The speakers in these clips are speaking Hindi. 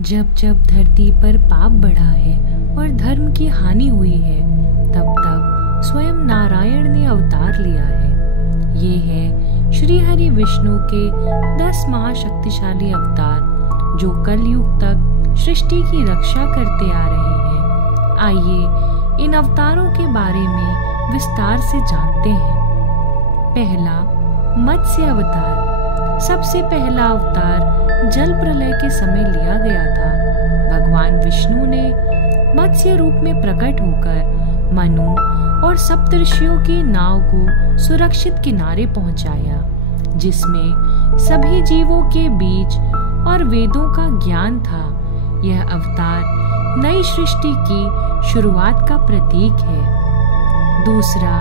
जब जब धरती पर पाप बढ़ा है और धर्म की हानि हुई है, तब तब स्वयं नारायण ने अवतार लिया है। ये है श्री हरि विष्णु के 10 महाशक्तिशाली अवतार जो कलयुग तक सृष्टि की रक्षा करते आ रहे हैं। आइए इन अवतारों के बारे में विस्तार से जानते हैं। पहला, मत्स्य अवतार। सबसे पहला अवतार जल प्रलय के समय लिया गया था। भगवान विष्णु ने मत्स्य रूप में प्रकट होकर मनु और सप्तऋषियों की नाव को सुरक्षित किनारे पहुंचाया, जिसमें सभी जीवों के बीज और वेदों का ज्ञान था। यह अवतार नई सृष्टि की शुरुआत का प्रतीक है। दूसरा,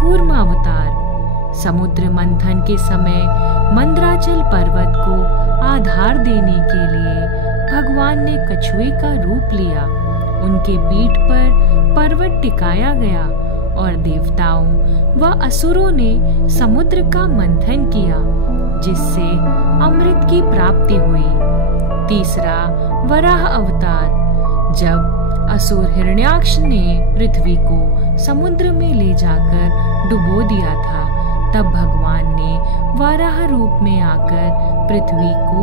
कूर्म अवतार। समुद्र मंथन के समय मंदराचल पर्वत को आधार देने के लिए भगवान ने कछुए का रूप लिया। उनके पीठ पर पर्वत टिकाया गया और देवताओं व असुरों ने समुद्र का मंथन किया, जिससे अमृत की प्राप्ति हुई। तीसरा, वराह अवतार। जब असुर हिरण्याक्ष ने पृथ्वी को समुद्र में ले जाकर डुबो दिया था, तब भगवान ने वराह रूप में आकर पृथ्वी को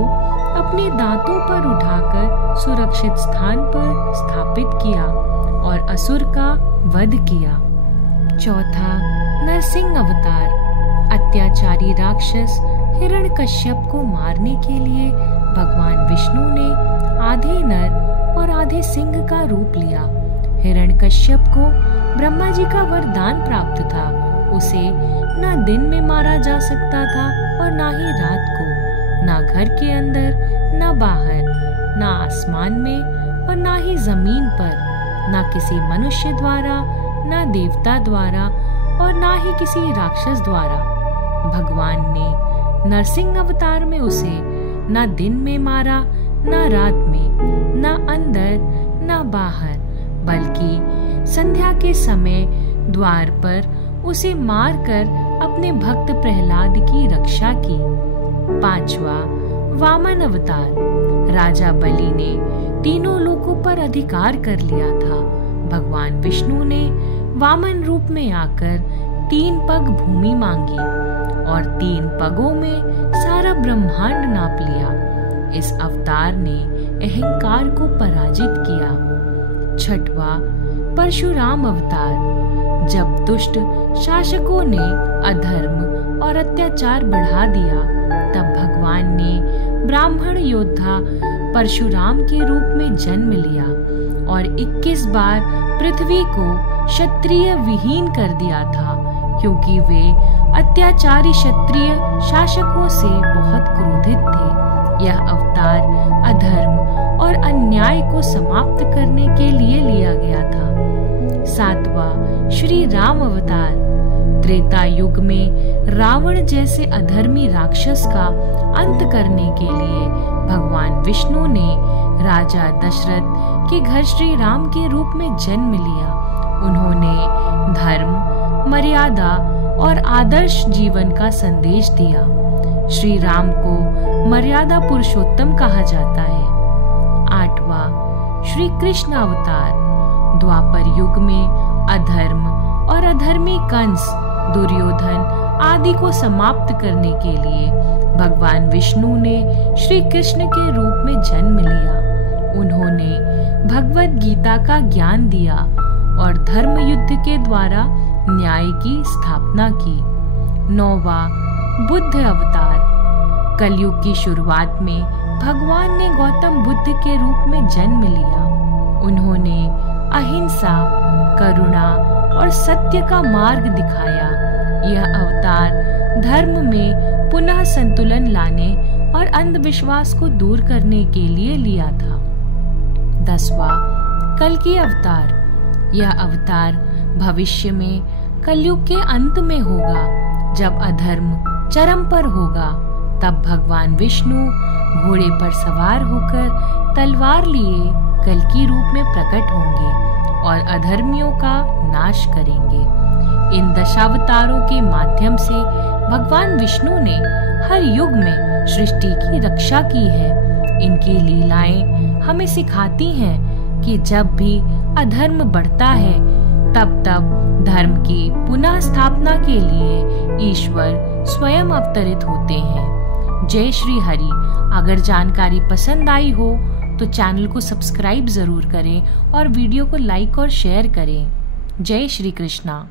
अपने दांतों पर उठाकर सुरक्षित स्थान पर स्थापित किया और असुर का वध किया। चौथा, नरसिंह अवतार। अत्याचारी राक्षस हिरण्यकश्यप को मारने के लिए भगवान विष्णु ने आधे नर और आधे सिंह का रूप लिया। हिरण्यकश्यप को ब्रह्मा जी का वरदान प्राप्त था। उसे न दिन में मारा जा सकता था और न ही रात को, न घर के अंदर, न बाहर, न आसमान में और न ही जमीन पर, न किसी मनुष्य द्वारा, न देवता द्वारा और न ही किसी राक्षस द्वारा। भगवान ने नरसिंह अवतार में उसे न दिन में मारा, न रात में, न अंदर, न बाहर, बल्कि संध्या के समय द्वार पर उसे मारकर अपने भक्त प्रहलाद की रक्षा की। पांचवा, वामन अवतार। राजा बलि ने तीनों लोकों पर अधिकार कर लिया था। भगवान विष्णु ने वामन रूप में आकर 3 पग भूमि मांगी और 3 पगों में सारा ब्रह्मांड नाप लिया। इस अवतार ने अहंकार को पराजित किया। छठवा, परशुराम अवतार। जब दुष्ट शासकों ने अधर्म और अत्याचार बढ़ा दिया, तब भगवान ने ब्राह्मण योद्धा परशुराम के रूप में जन्म लिया और 21 बार पृथ्वी को क्षत्रिय विहीन कर दिया था, क्योंकि वे अत्याचारी क्षत्रिय शासकों से बहुत क्रोधित थे। यह अवतार अधर्म और अन्याय को समाप्त करने के लिए लिया गया था। सातवां, श्री राम अवतार। त्रेता युग में रावण जैसे अधर्मी राक्षस का अंत करने के लिए भगवान विष्णु ने राजा दशरथ के घर श्री राम के रूप में जन्म लिया। उन्होंने धर्म, मर्यादा और आदर्श जीवन का संदेश दिया। श्री राम को मर्यादा पुरुषोत्तम कहा जाता है। आठवां, श्री कृष्ण अवतार। द्वापर युग में अधर्म और अधर्मी कंस, दुर्योधन आदि को समाप्त करने के लिए भगवान विष्णु ने श्री कृष्ण के रूप में जन्म लिया। उन्होंने भगवद गीता का ज्ञान दिया और धर्म युद्ध के द्वारा न्याय की स्थापना की। नौवां, बुद्ध अवतार। कलयुग की शुरुआत में भगवान ने गौतम बुद्ध के रूप में जन्म लिया। उन्होंने अहिंसा, करुणा और सत्य का मार्ग दिखाया। यह अवतार धर्म में पुनः संतुलन लाने और अंधविश्वास को दूर करने के लिए लिया था। 10वां, कल्कि अवतार। यह अवतार भविष्य में कलयुग के अंत में होगा। जब अधर्म चरम पर होगा, तब भगवान विष्णु घोड़े पर सवार होकर तलवार लिए कल्कि रूप में प्रकट होंगे और अधर्मियों का नाश करेंगे। इन दशावतारों के माध्यम से भगवान विष्णु ने हर युग में सृष्टि की रक्षा की है। इनकी लीलाएं हमें सिखाती हैं कि जब भी अधर्म बढ़ता है तब तब धर्म की पुनः स्थापना के लिए ईश्वर स्वयं अवतरित होते हैं। जय श्री हरि। अगर जानकारी पसंद आई हो तो चैनल को सब्सक्राइब जरूर करें और वीडियो को लाइक और शेयर करें। जय श्री कृष्णा।